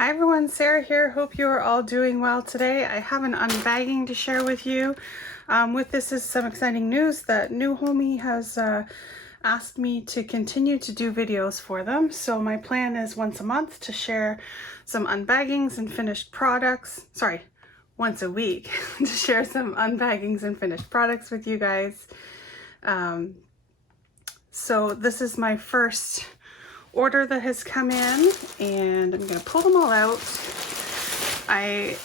Hi everyone, Sarah here. Hope you are all doing well today. I have an unbagging to share with you. With this is some exciting news that Newhomy has asked me to continue to do videos for them. So my plan is once a month to share some unbaggings and finished products. Sorry, once a week to share some unbaggings and finished products with you guys. So this is my first order that has come in, and I'm gonna pull them all out. I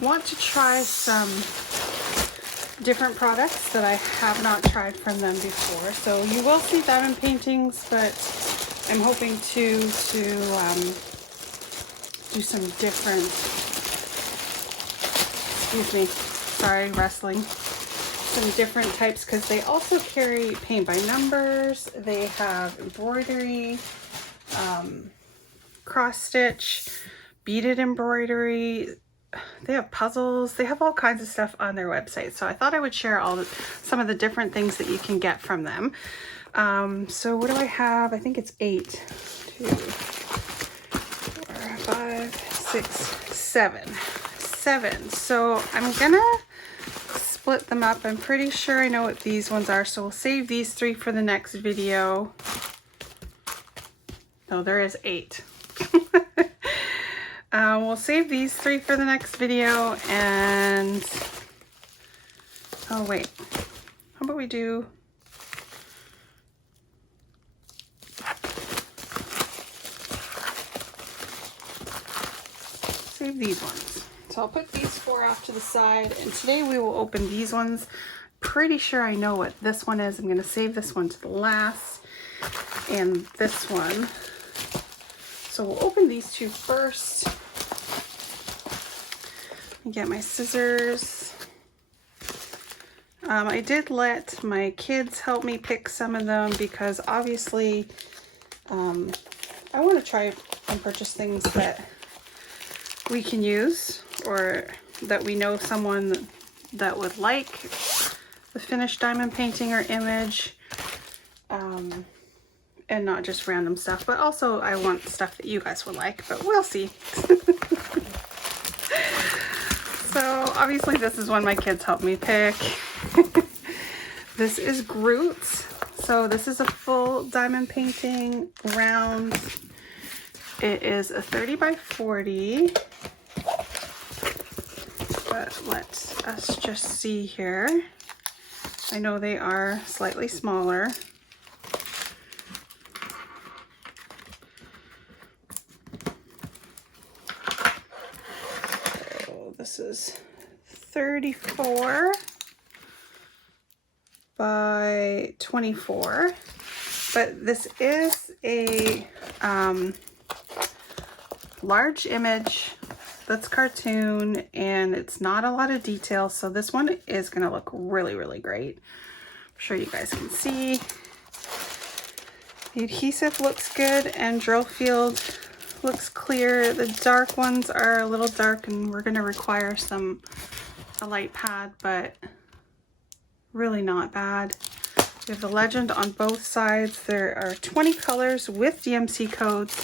want to try some different products that I have not tried from them before. So you will see diamond paintings, but I'm hoping to do some different, excuse me, sorry, wrestling, some different types, because they also carry paint by numbers. They have embroidery, cross stitch, beaded embroidery. They have puzzles. They have all kinds of stuff on their website. So I thought I would share some of the different things that you can get from them. So what do I have? I think it's 8, 2, 4, 5, 6, 7. 7. So I'm gonna split them up. I'm pretty sure I know what these ones are, so we'll save these 3 for the next video. No, there is 8. We'll save these 3 for the next video, and oh wait, how about we do save these ones. So I'll put these 4 off to the side, and today we will open these ones. Pretty sure I know what this one is. I'm going to save this one to the last, and this one. So we'll open these 2 first. Let me get my scissors. I did let my kids help me pick some of them because obviously I want to try and purchase things that we can use, or that we know someone that would like the finished diamond painting or image, and not just random stuff. But also I want stuff that you guys would like, but we'll see. So obviously this is one my kids helped me pick. This is Groot. So this is a full diamond painting round. It is a 30 by 40. But let us just see here. I know they are slightly smaller. So this is 34 by 24. But this is a large image that's cartoon, and it's not a lot of detail, so this one is going to look really, really great. I'm sure you guys can see. The adhesive looks good, and drill field looks clear. The dark ones are a little dark, and we're going to require a light pad, but really not bad. We have the legend on both sides. There are 20 colors with DMC codes.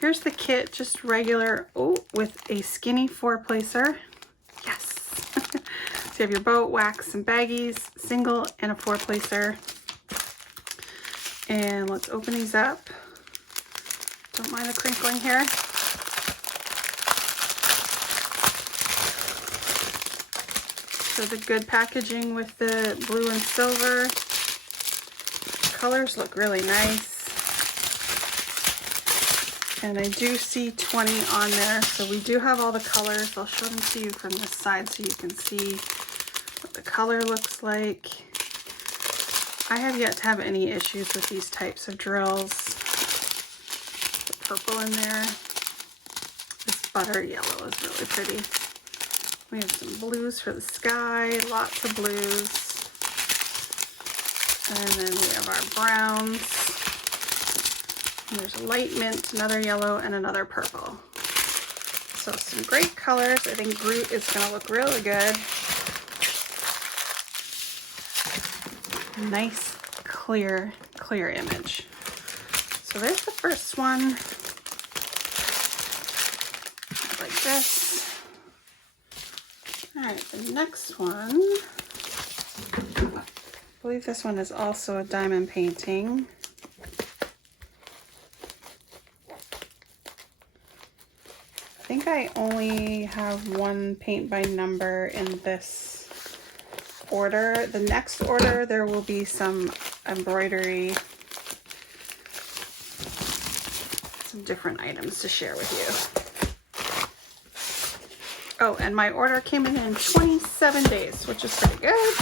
Here's the kit, just regular, with a skinny 4-placer. Yes. So you have your boat, wax, and baggies, single, and a 4-placer. And let's open these up. Don't mind the crinkling here. So the good packaging with the blue and silver. The colors look really nice. And I do see 20 on there, so we do have all the colors. I'll show them to you from this side so you can see what the color looks like. I have yet to have any issues with these types of drills. The purple in there. This butter yellow is really pretty. We have some blues for the sky, lots of blues. And then we have our browns. And there's a light mint, another yellow, and another purple. So some great colors. I think Groot is going to look really good. Nice, clear image. So there's the first one. like this. All right, the next one, I believe this one is also a diamond painting. I think I only have one paint by number in this order. The next order, there will be some embroidery, some different items to share with you. Oh, and my order came in 27 days, which is pretty good.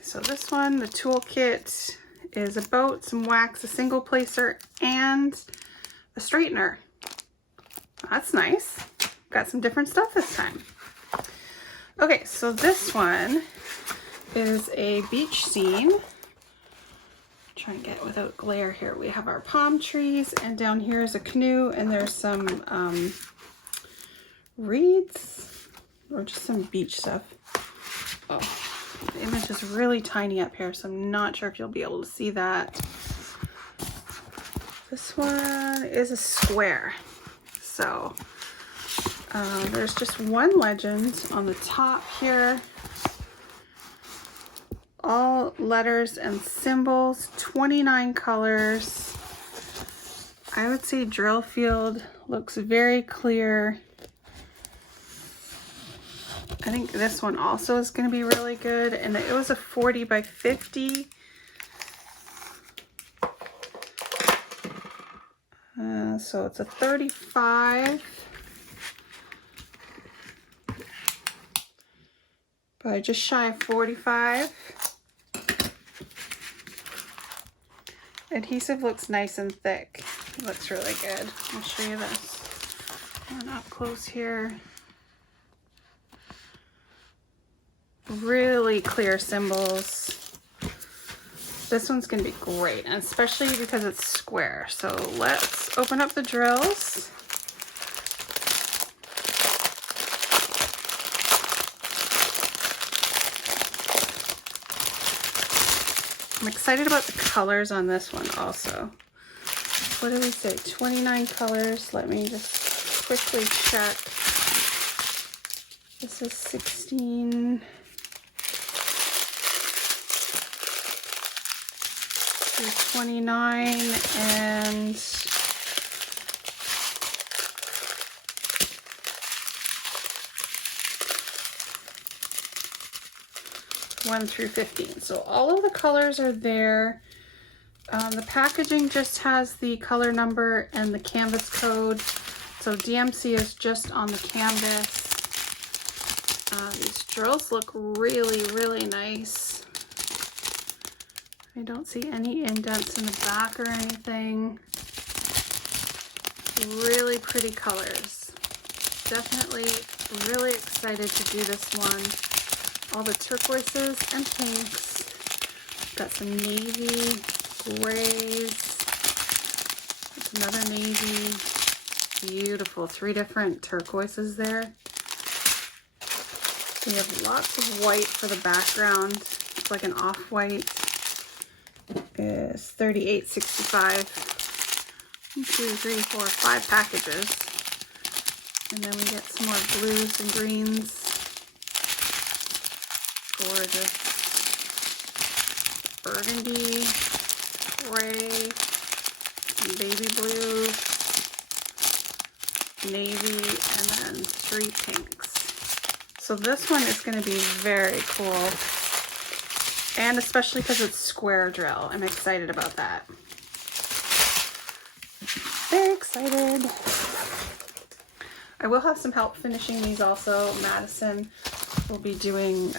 So this one, the toolkit, is a boat, some wax, a single placer, and a straightener. That's nice. Got some different stuff this time. Okay, so this one is a beach scene. Try and get without glare here. We have our palm trees, and down here is a canoe, and there's some reeds or just some beach stuff. Oh, the image is really tiny up here, so I'm not sure if you'll be able to see that. This one is a square. So there's just one legend on the top here. All letters and symbols, 29 colors. I would say drill field looks very clear. I think this one also is going to be really good, and it was a 40 by 50. So it's a 35 by just shy of 45. Adhesive looks nice and thick. It looks really good. I'll show you this one up close here. Really clear symbols. This one's going to be great, and especially because it's square. So let's open up the drills. I'm excited about the colors on this one also. What did we say? 29 colors. Let me just quickly check. This is 16. 29 and 1 through 15. So all of the colors are there. The packaging just has the color number and the canvas code. So DMC is just on the canvas. These drills look really, really nice. I don't see any indents in the back or anything. Really pretty colors. Definitely really excited to do this one. All the turquoises and pinks. Got some navy, grays. That's another navy. Beautiful. 3 different turquoises there. We have lots of white for the background. It's like an off-white. Is $38.65. 1, 2, 3, 4, 5 packages. And then we get some more blues and greens. Gorgeous. Burgundy, gray, baby blue, navy, and then 3 pinks. So this one is going to be very cool. And especially because it's square drill. I'm excited about that. Very excited. I will have some help finishing these also. Madison will be doing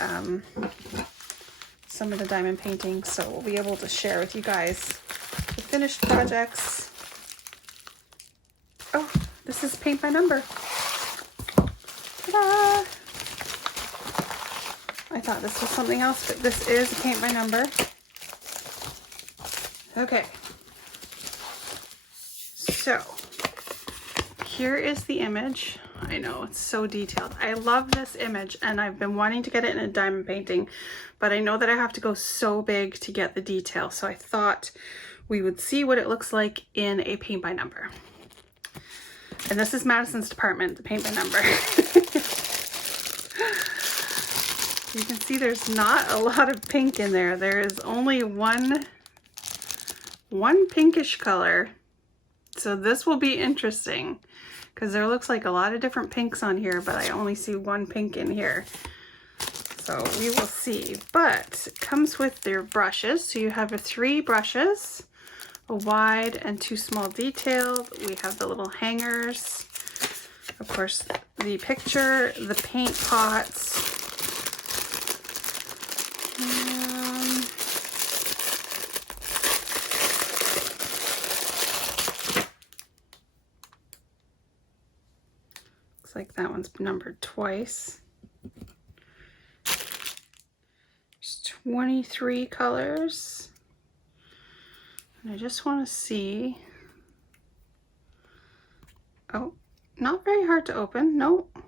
some of the diamond painting, so we'll be able to share with you guys the finished projects. Oh, this is paint by number. Ta-da! I thought this was something else, but this is a paint by number. Okay. So, here is the image. I know, it's so detailed. I love this image, and I've been wanting to get it in a diamond painting, but I know that I have to go so big to get the detail. So I thought we would see what it looks like in a paint by number. And this is Madison's department, the paint by number. You can see there's not a lot of pink in there. There is only one pinkish color. So this will be interesting because there looks like a lot of different pinks on here, but I only see one pink in here. So we will see. But it comes with their brushes. So you have 3 brushes, a wide and 2 small detailed. We have the little hangers. Of course, the picture, the paint pots. Looks like that one's numbered twice. There's 23 colors. And I just want to see. Oh, not very hard to open. Nope.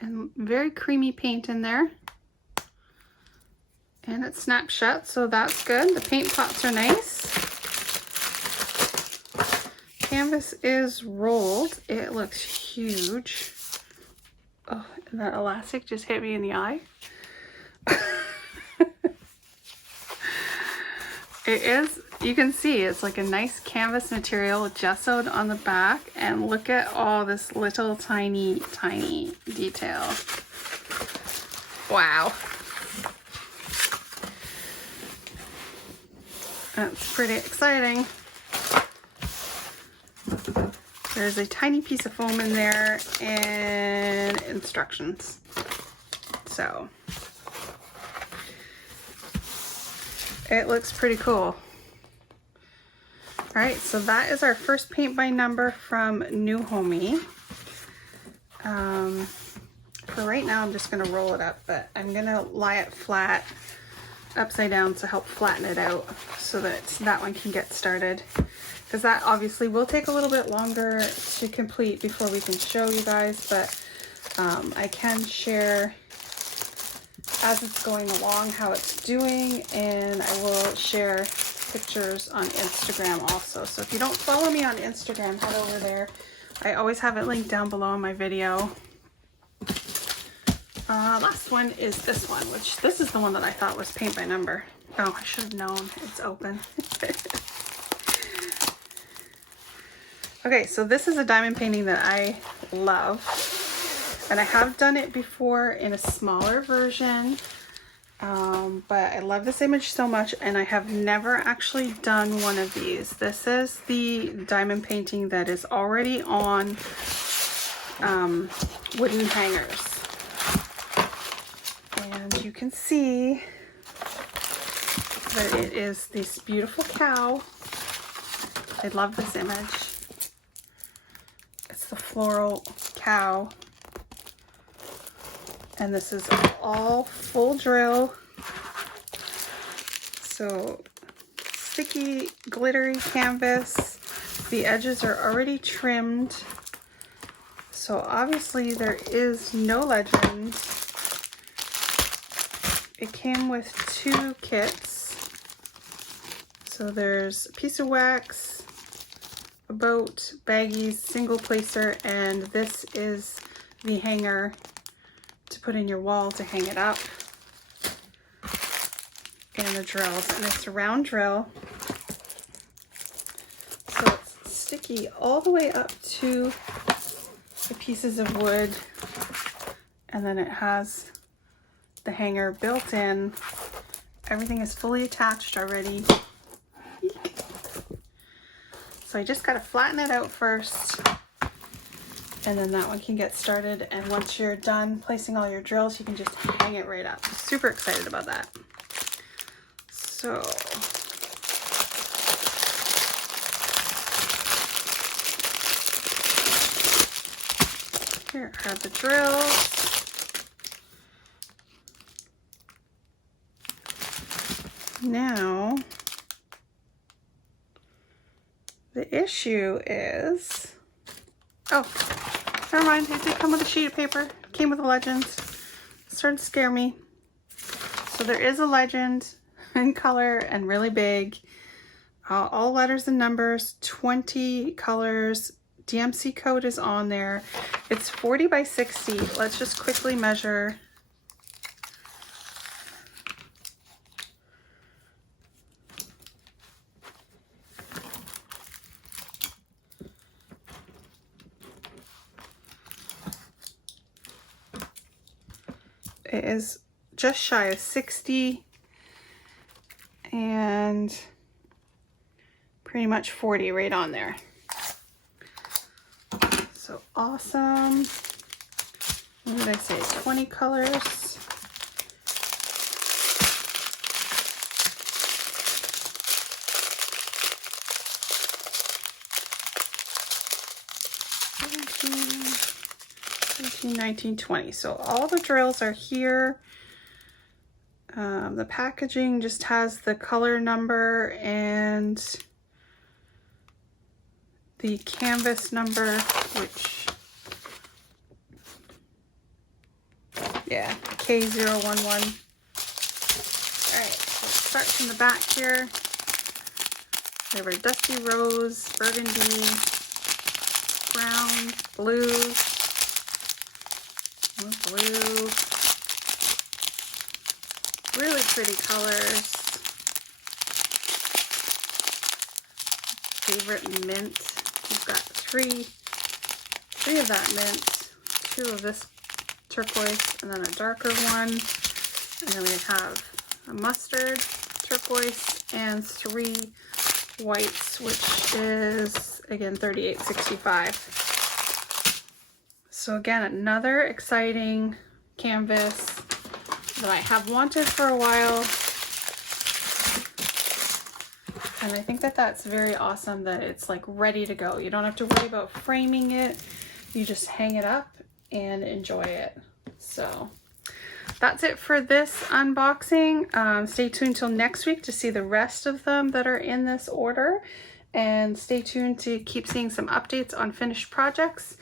And very creamy paint in there. And it's snapshot, so that's good. The paint pots are nice. Canvas is rolled. It looks huge. Oh, and that elastic just hit me in the eye. It is, you can see it's like a nice canvas material gessoed on the back, and look at all this little tiny detail. Wow. That's pretty exciting. There's a tiny piece of foam in there and instructions. So it looks pretty cool. All right, so that is our first paint by number from Newhomy. For right now, I'm just gonna roll it up, but I'm gonna lie it flat upside down to help flatten it out so that that one can get started. Because that obviously will take a little bit longer to complete before we can show you guys, but I can share as it's going along how it's doing, and I will share pictures on Instagram also. So if you don't follow me on Instagram, head over there. I always have it linked down below in my video. Last one is this one, which this is the one that I thought was paint by number. Oh, I should have known. It's open. Okay, so this is a diamond painting that I love, and I have done it before in a smaller version, but I love this image so much, and I have never actually done one of these. This is the diamond painting that is already on wooden hangers, and you can see that it is this beautiful cow. I love this image. The Floral Cow, and this is all full drill, so sticky glittery canvas. The edges are already trimmed, so obviously there is no legend. It came with 2 kits, so there's a piece of wax, a boat, baggies, single placer, and this is the hanger to put in your wall to hang it up, and the drills, and it's a round drill, so it's sticky all the way up to the pieces of wood, and then it has the hanger built in. Everything is fully attached already. So I just got to flatten it out first, and then that one can get started. And once you're done placing all your drills, you can just hang it right up. Super excited about that. So here are the drills. Now, the issue is, oh, never mind, it did come with a sheet of paper. It came with a legend. It started to scare me. So there is a legend. in color and really big. All letters and numbers, 20 colors. DMC code is on there. It's 40 by 60. Let's just quickly measure. It is just shy of 60 and pretty much 40 right on there. So awesome. What did I say? 20 colors. $17, $19, $20. So all the drills are here. The packaging just has the color number and the canvas number, which, yeah, K011. All right, so let's start from the back here. We have our dusty rose, burgundy, brown, blue, blue, really pretty colors. Favorite mint. We've got three of that mint, 2 of this turquoise, and then a darker one. And then we have a mustard, turquoise, and 3 whites, which is, again, $38.65. So again, another exciting canvas that I have wanted for a while. And I think that that's very awesome that it's like ready to go. You don't have to worry about framing it. You just hang it up and enjoy it. So that's it for this unboxing. Stay tuned till next week to see the rest of them that are in this order. And stay tuned to keep seeing some updates on finished projects.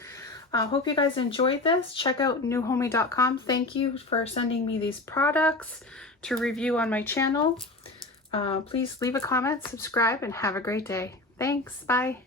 Hope you guys enjoyed this. Check out newhomy.com. Thank you for sending me these products to review on my channel. Please leave a comment, subscribe, and have a great day. Thanks. Bye.